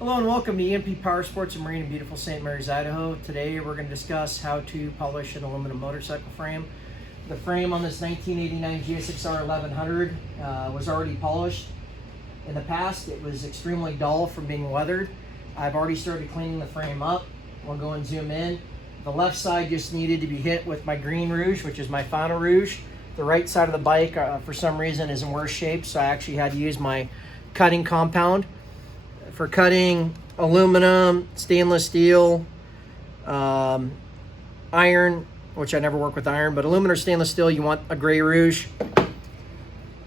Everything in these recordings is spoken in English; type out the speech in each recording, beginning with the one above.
Hello and welcome to EMP Power Sports and Marine in beautiful St. Mary's, Idaho. Today we're going to discuss how to polish an aluminum motorcycle frame. The frame on this 1989 GSXR 1100 was already polished. In the past, it was extremely dull from being weathered. I've already started cleaning the frame up. We'll go and zoom in. The left side just needed to be hit with my green rouge, which is my final rouge. The right side of the bike, for some reason, is in worse shape, so I actually had to use my cutting compound. For cutting aluminum, stainless steel, iron, which I never work with iron, but aluminum or stainless steel, you want a gray rouge.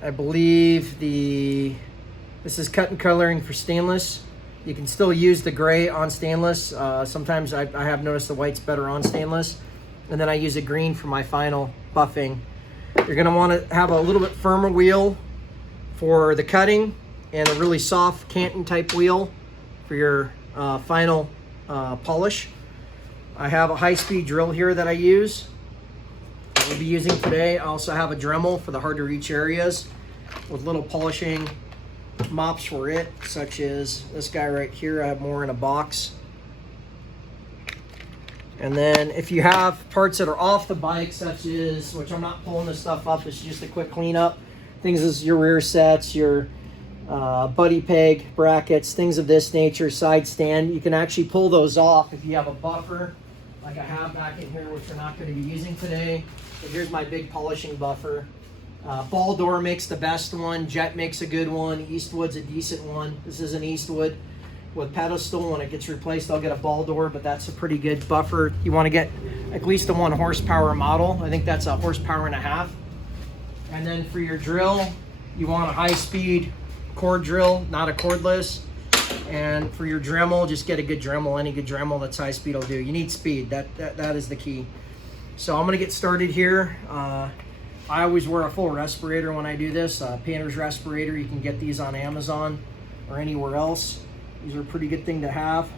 I believe this is cut and coloring for stainless. You can still use the gray on stainless. Sometimes I have noticed the white's better on stainless. And then I use a green for my final buffing. You're gonna wanna have a little bit firmer wheel for the cutting and a really soft Canton type wheel for your final polish. I have a high-speed drill here that I use. We'll be using today. I also have a Dremel for the hard to reach areas with little polishing mops for it, such as this guy right here. I have more in a box. And then if you have parts that are off the bike, such as, which I'm not pulling this stuff up, it's just a quick cleanup. Things as your rear sets, your buddy peg brackets, things of this nature, side stand, you can actually pull those off if you have a buffer like I have back in here, which we're not going to be using today. But here's my big polishing buffer. Ball door makes the best one. Jet makes a good one. Eastwood's a decent one. This is an Eastwood with pedestal. When it gets replaced, I'll get a ball door, but that's a pretty good buffer. You want to get at least a 1 horsepower model. I think that's a 1.5 horsepower. And then for your drill, you want a high-speed cord drill, not a cordless. And for your Dremel, just get a good Dremel. Any good Dremel that's high speed will do. You need speed. That is the key. So I'm gonna get started here. I always wear a full respirator when I do this. Painter's respirator. You can get these on Amazon or anywhere else. These are a pretty good thing to have.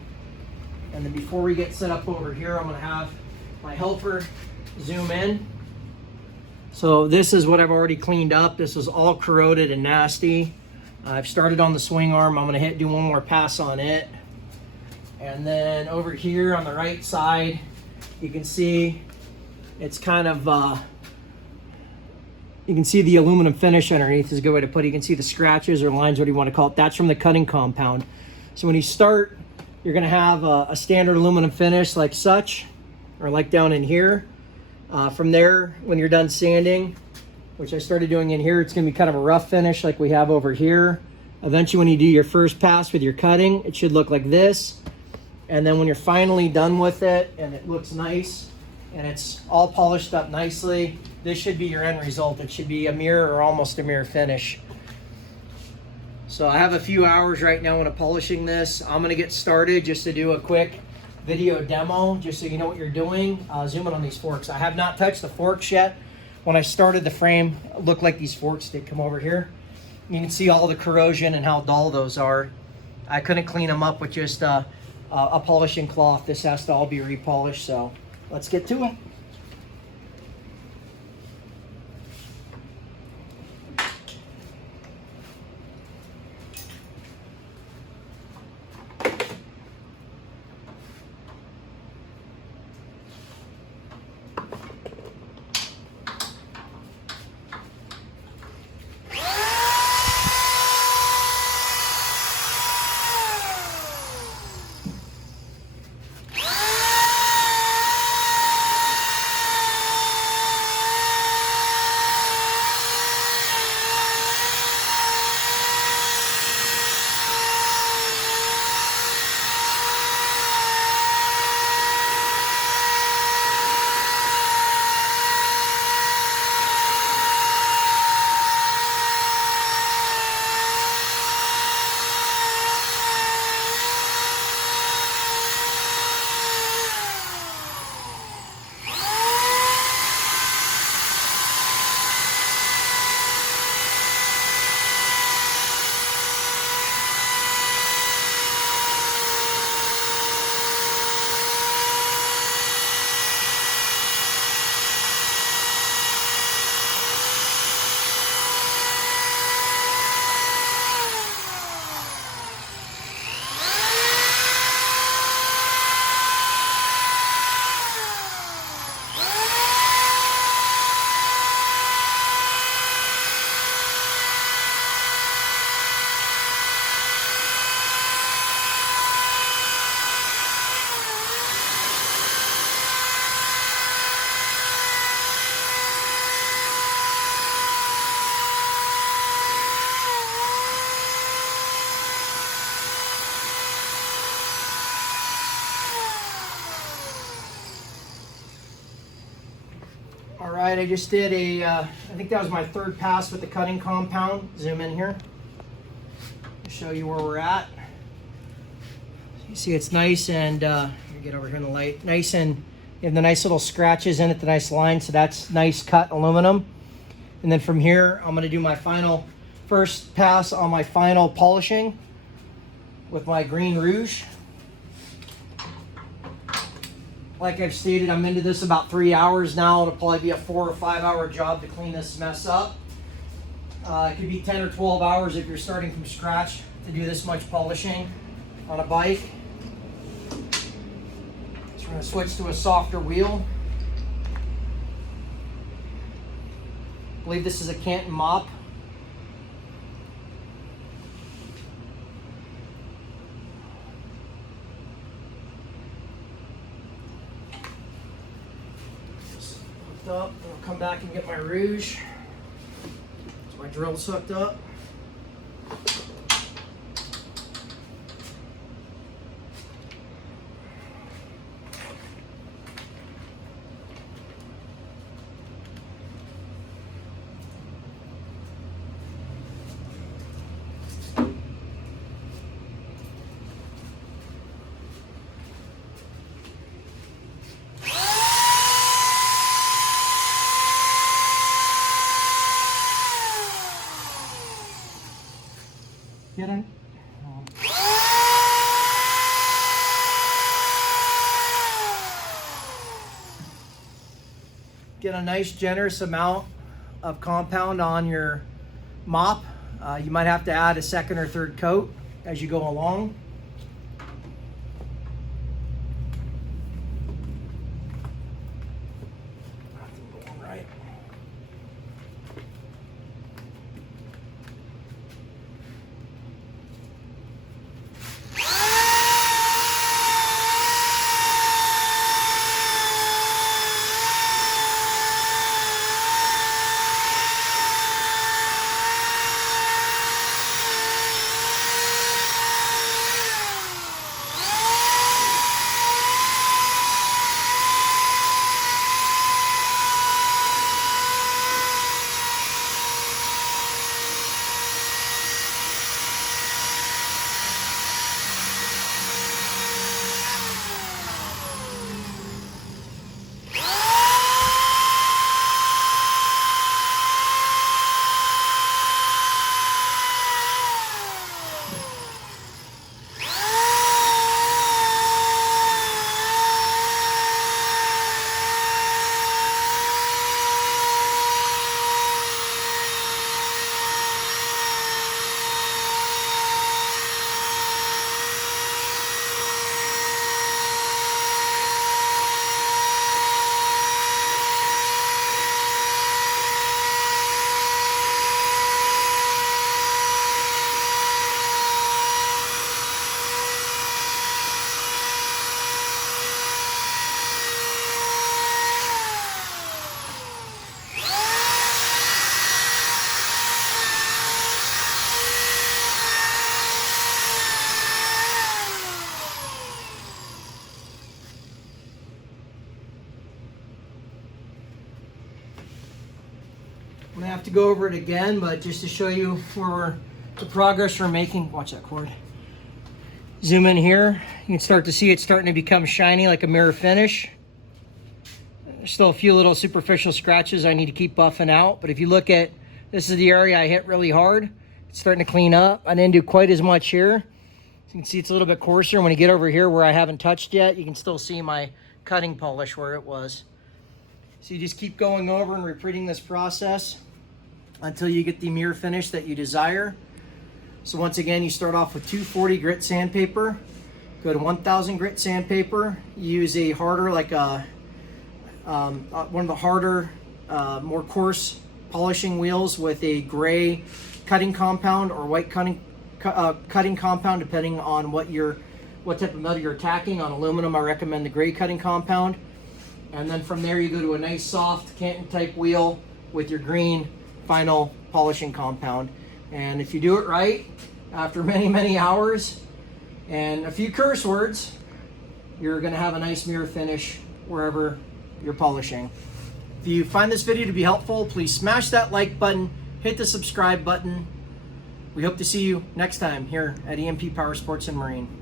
And then before we get set up over here, I'm gonna have my helper zoom in. So this is what I've already cleaned up. This is all corroded and nasty. I've started on the swing arm. I'm gonna do one more pass on it. And then over here on the right side, you can see it's kind of, you can see the aluminum finish underneath is a good way to put it. You can see the scratches or lines, what do you want to call it. That's from the cutting compound. So when you start, you're gonna have a standard aluminum finish like such, or like down in here. From there, when you're done sanding, which I started doing in here, it's gonna be kind of a rough finish like we have over here. Eventually, when you do your first pass with your cutting, it should look like this. And then when you're finally done with it and it looks nice and it's all polished up nicely, this should be your end result. It should be a mirror or almost a mirror finish. So I have a few hours right now when I'm polishing this. I'm gonna get started just to do a quick video demo, just so you know what you're doing. Zoom in on these forks. I have not touched the forks yet. When I started the frame, it looked like these forks did. Come over here. You can see all the corrosion and how dull those are. I couldn't clean them up with just a polishing cloth. This has to all be repolished, so let's get to it. right, I just did I think that was my third pass with the cutting compound. Zoom in here to show you where we're at. You see it's nice and, let me get over here in the light, nice and you have the nice little scratches in it, the nice line, so that's nice cut aluminum. And then from here, I'm gonna do my first pass on my final polishing with my green rouge. Like I've stated, I'm into this about 3 hours now. It'll probably be a 4 or 5 hour job to clean this mess up. It could be 10 or 12 hours if you're starting from scratch to do this much polishing on a bike. So we're gonna switch to a softer wheel. I believe this is a Canton mop. Up, I'll come back and get my rouge. So my drill's hooked up. Get a nice generous amount of compound on your mop. You might have to add a second or third coat as you go along. Right. I'm gonna have to go over it again, but just to show you where the progress we're making. Watch that cord. Zoom in here. You can start to see it starting to become shiny like a mirror finish. There's still a few little superficial scratches I need to keep buffing out, but if you look at, this is the area I hit really hard. It's starting to clean up. I didn't do quite as much here. So you can see it's a little bit coarser. And when you get over here where I haven't touched yet, you can still see my cutting polish where it was. So you just keep going over and repeating this process until you get the mirror finish that you desire. So once again, you start off with 240 grit sandpaper, go to 1000 grit sandpaper, use a harder, like a one of the harder, more coarse polishing wheels with a gray cutting compound or white cutting compound, depending on what type of metal you're attacking. On aluminum, I recommend the gray cutting compound. And then from there, you go to a nice soft Canton type wheel with your green final polishing compound. And if you do it right, after many, many hours and a few curse words, you're gonna have a nice mirror finish wherever you're polishing. If you find this video to be helpful, please smash that like button, hit the subscribe button. We hope to see you next time here at EMP Power Sports and Marine.